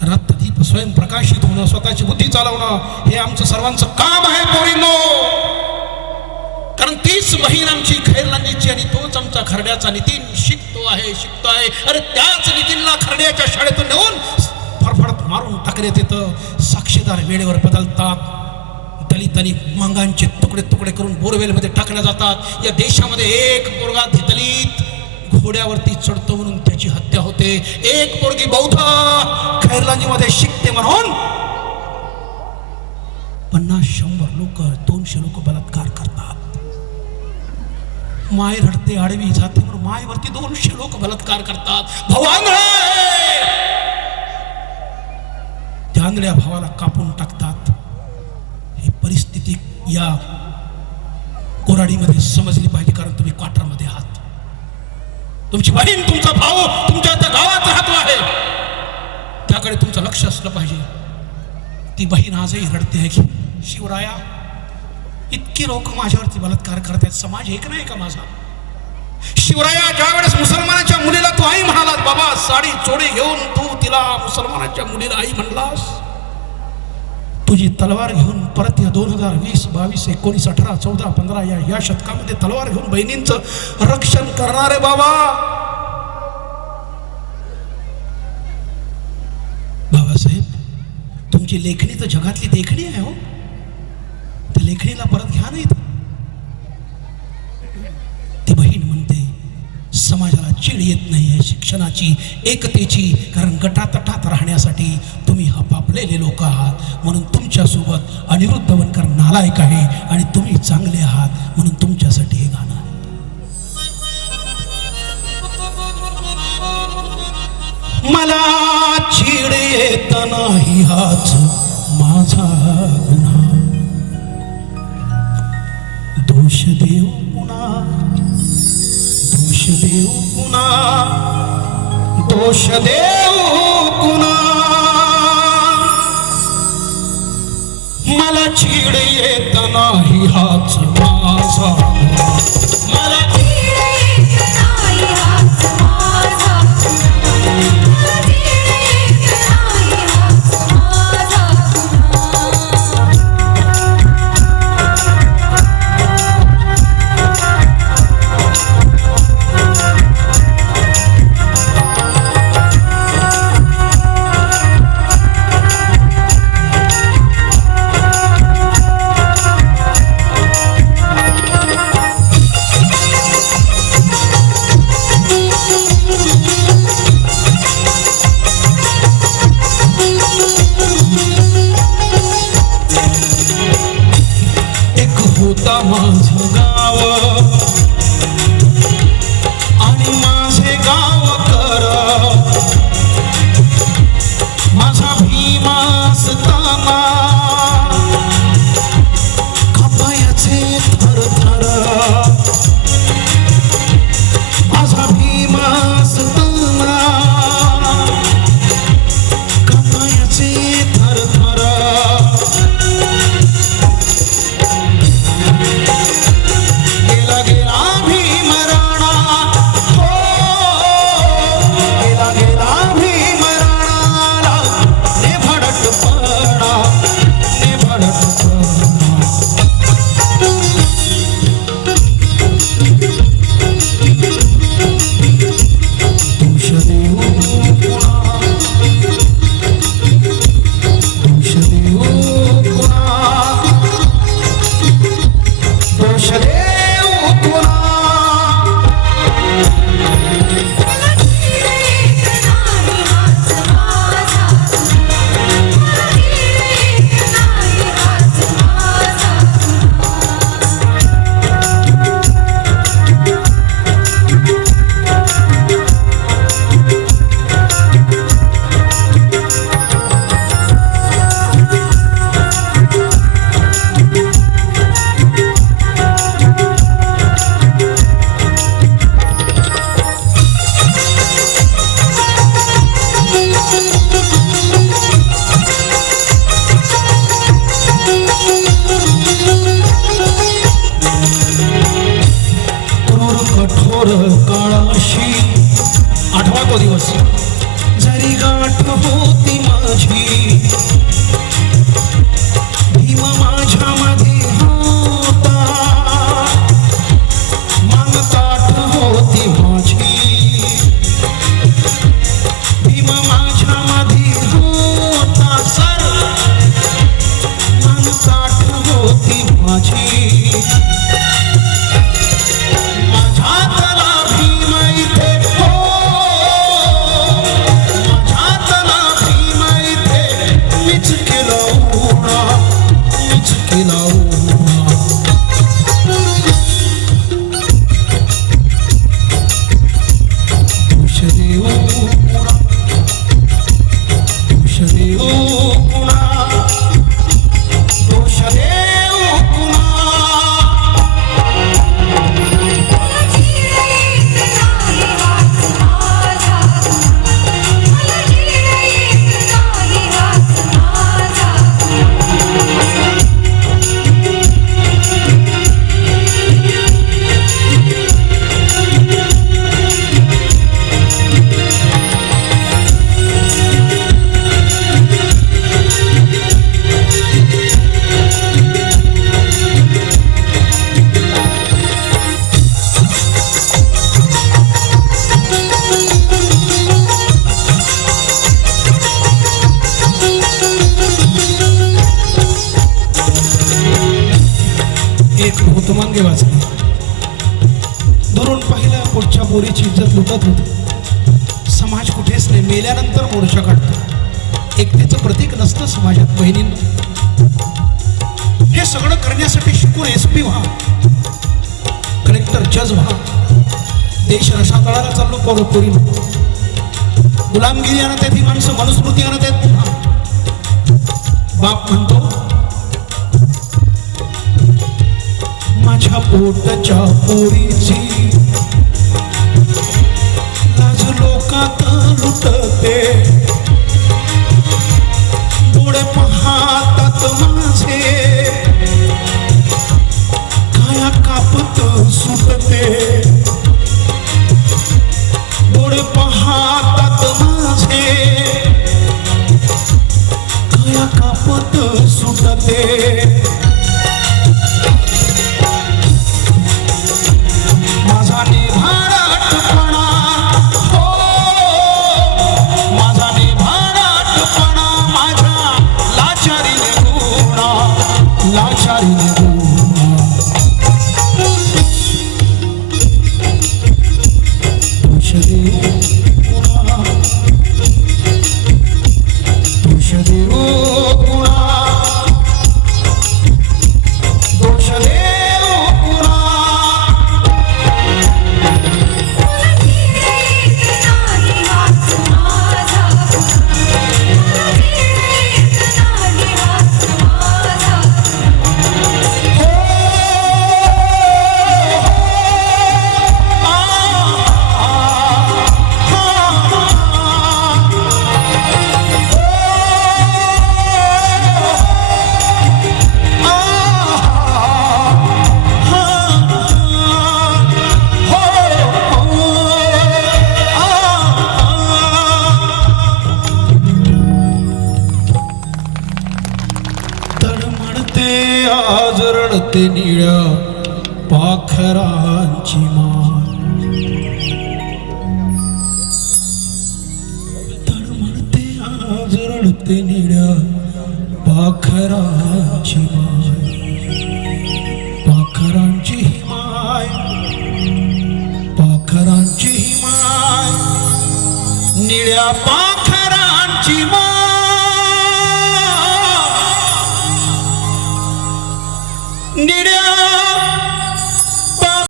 कारण दीप स्वयं प्रकाशित होणं स्वतःची बुद्धी चालवणं हे आमचं सर्वांचं काम आहे पोरीनो. कारण तीच बहीण आमची खैरलांजीची आणि तोच आमचा खरड्याचा नितीन शिकतो आहे शिकतो आहे. अरे त्याच नितीनला खरड्याच्या शाळेतून नेऊन फरफडत मारून टाकण्यात येतं साक्षीदार वेळेवर बदलतात. दलित आणि मांगांचे तुकडे तुकडे करून बोरवेलमध्ये टाकल्या जातात. या देशामध्ये एक पोरगा दलित. घोड्यावरती चढतो म्हणून त्याची हत्या होते. एक पोरगी बौद्ध खैरलांजीमध्ये शिकते म्हणून. पन्नास शंभर लोक दोनशे लोक बलात्कार करतात. माय रडते आडवी जाते म्हणून मायवरती दोनशे लोक बलात्कार करतात. भवांग त्या आंधळ्या भावाला कापून टाकतात. ही परिस्थिती या कोराडीमध्ये समजली पाहिजे कारण तुम्ही क्वार्टरमध्ये आहात. तुमची बहीण तुमचा भाऊ तुमच्या त्या गावात राहतो आहे. त्याकडे तुमचं लक्ष असलं पाहिजे. ती बहीण आजही रडते आहे की शिवराया इतकी लोक माझ्यावरती बलात्कार करतायत. समाज एक नाही का माझा? शिवराया ज्या वेळेस मुसलमानाच्या मुलीला तू आई म्हणालास बाबा साडी चोडी घेऊन तू तिला मुसलमानाच्या मुलीला आई म्हणलास? तुझी तलवार घेऊन परत या दोन हजार वीस बावीस एकोणीस अठरा चौदा पंधरा या या शतकामध्ये तलवार घेऊन बहिणींचं रक्षण करणारे बाबा. बाबासाहेब तुमची लेखणी तर जगातली देखणी आहे हो. त्या लेखणीला परत घ्या नाही समाजाला चीड येत नाही आहे शिक्षणाची एकतेची कारण गटातटात राहण्यासाठी तुम्ही हपापलेले लोक आहात. म्हणून तुमच्यासोबत अनिरुद्ध वनकर नालायक आहे आणि तुम्ही चांगले आहात. म्हणून तुमच्यासाठी हे गाणं मला चीड येत नाही हाच माझा गुन्हा. दोष देव पुन्हा दोष देव दोष देऊ कुणा मला चीड येत नाही हाच माझा. होती माझी. भूतमांगे वाचले. धरून पाहिल्या पुढच्या पोरीची इज्जत लुटत होत. समाज कुठेच नाही मेल्यानंतर मोर्चा काढतो. एकतेचं प्रतीक नसतं समाजात बहिणींना. हे सगळं करण्यासाठी शिकून एस पी व्हा. कलेक्टर जज व्हा. देश रशातळाला चाललो पोर पोरी गुलामगिरी आणत आहेत ही माणसं मनुस्मृती आणत आहेत. बाप म्हणतो माझ्या पोटच्या पोरीची. लाज लोकात लुटते. डोळे पाहतात दोष आज रडते निळ्या पाखरांची मान तडमडते आज रडते निळ्या पाखरांची माय पाखरांची ही माय पाखरांची ही माय निळ्या पाखरांची माय